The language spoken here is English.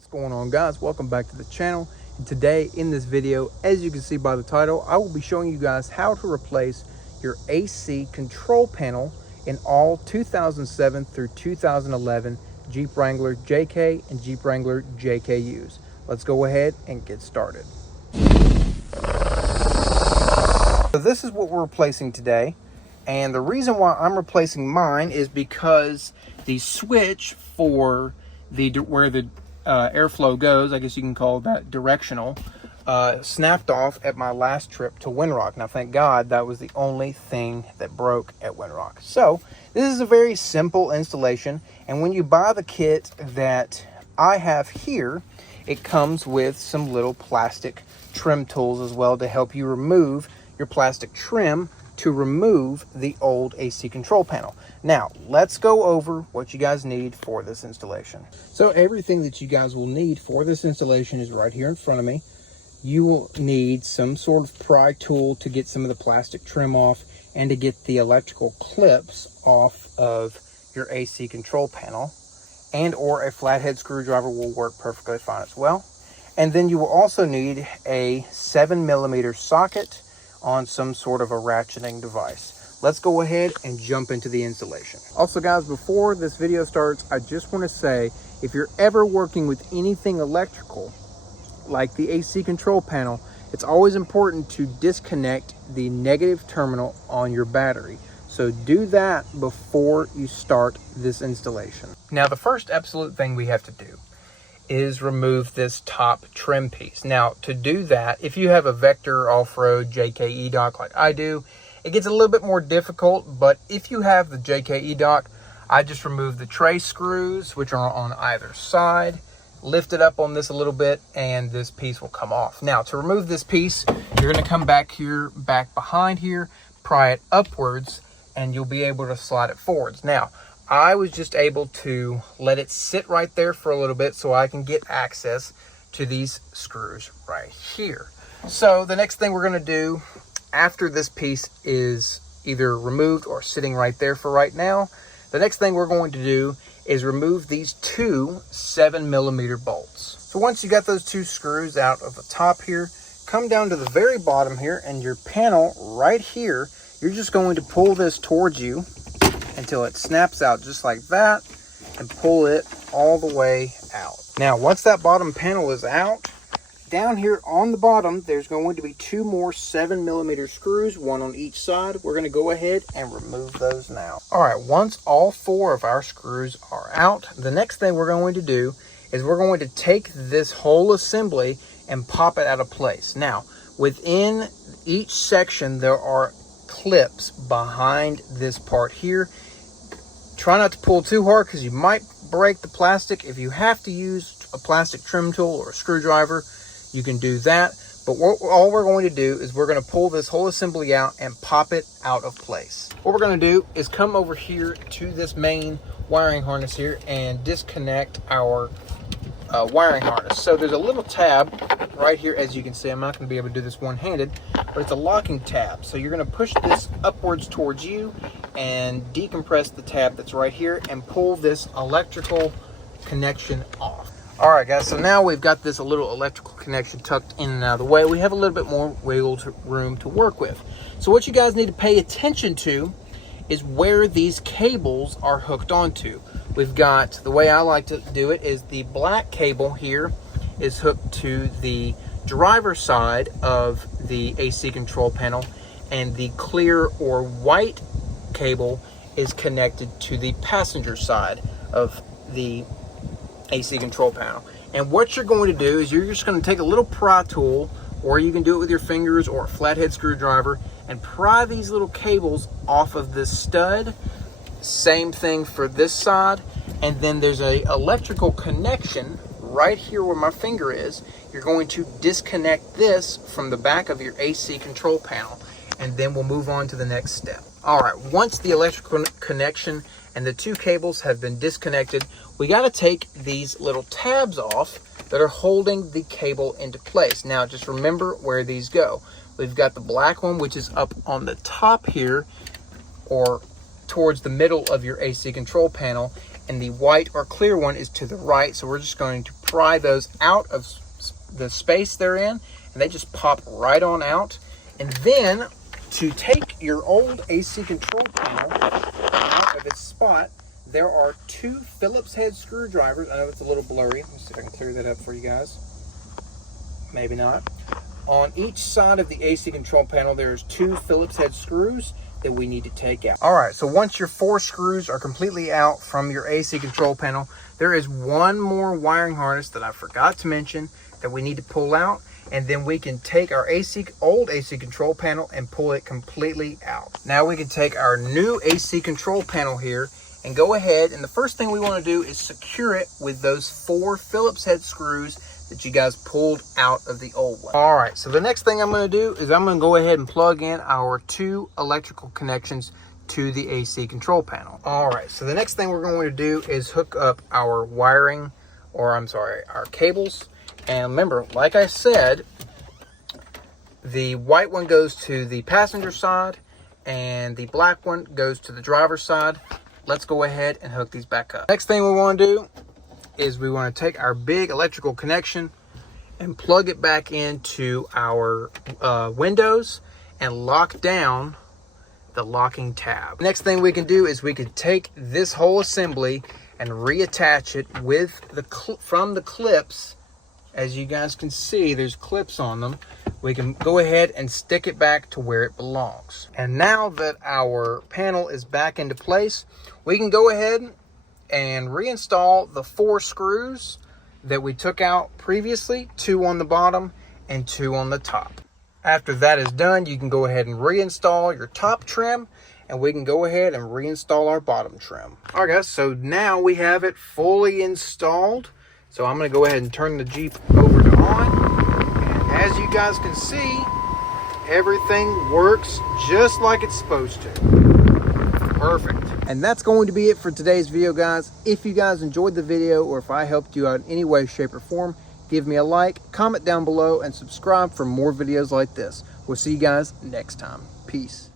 What's going on, guys? Welcome back to the channel. And today in this video, as you can see by the title, I will be showing you guys how to replace your AC control panel in all 2007 through 2011 Jeep Wrangler JK and Jeep Wrangler JKUs. Let's go ahead and get started. So this is what we're replacing today, and the reason why I'm replacing mine is because the switch for where the airflow goes, I guess you can call that directional, snapped off at my last trip to Windrock. Now, thank God that was the only thing that broke at Windrock. So this is a very simple installation, and when you buy the kit that I have here, it comes with some little plastic trim tools as well to help you remove your plastic trim to remove the old AC control panel. Now, let's go over what you guys need for this installation. So everything that you guys will need for this installation is right here in front of me. You will need some sort of pry tool to get some of the plastic trim off and to get the electrical clips off of your AC control panel, and or a flathead screwdriver will work perfectly fine as well. And then you will also need a 7mm socket on some sort of a ratcheting device. Let's go ahead and jump into the installation. Also, guys, before this video starts, I just want to say, if you're ever working with anything electrical like the AC control panel, it's always important to disconnect the negative terminal on your battery. So do that before you start this installation. Now, the first absolute thing we have to do is remove this top trim piece. Now, to do that, if you have a Vector off-road JKE dock like I do, it gets a little bit more difficult, but if you have the JKE dock, I just remove the tray screws, which are on either side, lift it up on this a little bit, and this piece will come off. Now, to remove this piece, you're gonna come back here, back behind here, pry it upwards, and you'll be able to slide it forwards. Now, I was just able to let it sit right there for a little bit so I can get access to these screws right here. So the next thing we're going to do after this piece is either removed or sitting right there for right now, the next thing we're going to do is remove these two 7mm bolts. So once you got those two screws out of the top here, come down to the very bottom here, and your panel right here, you're just going to pull this towards you until it snaps out just like that, and pull it all the way out. Now, once that bottom panel is out, down here on the bottom, there's going to be two more 7mm screws, one on each side. We're going to go ahead and remove those now. All right, once all four of our screws are out, the next thing we're going to do is we're going to take this whole assembly and pop it out of place. Now, within each section, there are clips behind this part here. Try not to pull too hard because you might break the plastic. If you have to use a plastic trim tool or a screwdriver, you can do that. But all we're going to do is we're going to pull this whole assembly out and pop it out of place. What we're going to do is come over here to this main wiring harness here and disconnect our wiring harness. So there's a little tab right here, as you can see. I'm not going to be able to do this one-handed, but it's a locking tab. So you're going to push this upwards towards you and decompress the tab that's right here and pull this electrical connection off. All right, guys, so now we've got this little electrical connection tucked in and out of the way. We have a little bit more wiggle room to work with. So what you guys need to pay attention to is where these cables are hooked onto. We've got, the way I like to do it is the black cable here is hooked to the driver's side of the AC control panel, and the clear or white cable is connected to the passenger side of the AC control panel. And what you're going to do is you're just going to take a little pry tool, or you can do it with your fingers or a flathead screwdriver, and pry these little cables off of this stud. Same thing for this side. And then there's a electrical connection right here where my finger is. You're going to disconnect this from the back of your AC control panel, and then we'll move on to the next step. All right, once the electrical connection and the two cables have been disconnected, we got to take these little tabs off that are holding the cable into place. Now, just remember where these go. We've got the black one, which is up on the top here, or towards the middle of your AC control panel, and the white or clear one is to the right. So we're just going to pry those out of the space they're in, and they just pop right on out. And then to take your old AC control panel out of its spot, there are 2 Phillips head screwdrivers. I know it's a little blurry. Let me see if I can clear that up for you guys. Maybe not. On each side of the AC control panel, there's 2 Phillips head screws that we need to take out. All right, so once your 4 screws are completely out from your AC control panel, there is one more wiring harness that I forgot to mention that we need to pull out, and then we can take our old AC control panel and pull it completely out. Now we can take our new AC control panel here and go ahead, and the first thing we want to do is secure it with those 4 Phillips head screws that you guys pulled out of the old one. All right, so the next thing I'm going to do is I'm going to go ahead and plug in our 2 electrical connections to the AC control panel. All right, so the next thing we're going to do is hook up our wiring, or I'm sorry, our cables. And remember, like I said, the white one goes to the passenger side and the black one goes to the driver's side. Let's go ahead and hook these back up. Next thing we want to do is we want to take our big electrical connection and plug it back into our windows and lock down the locking tab. Next thing we can do is we can take this whole assembly and reattach it with from the clips. As you guys can see, there's clips on them. We can go ahead and stick it back to where it belongs. And now that our panel is back into place, we can go ahead and reinstall the 4 screws that we took out previously, 2 on the bottom and 2 on the top. After that is done, you can go ahead and reinstall your top trim, and we can go ahead and reinstall our bottom trim. All right guys, so now we have it fully installed. So I'm going to go ahead and turn the Jeep over to on. And as you guys can see, everything works just like it's supposed to. Perfect. And that's going to be it for today's video, guys. If you guys enjoyed the video, or if I helped you out in any way, shape, or form, give me a like, comment down below, and subscribe for more videos like this. We'll see you guys next time. Peace.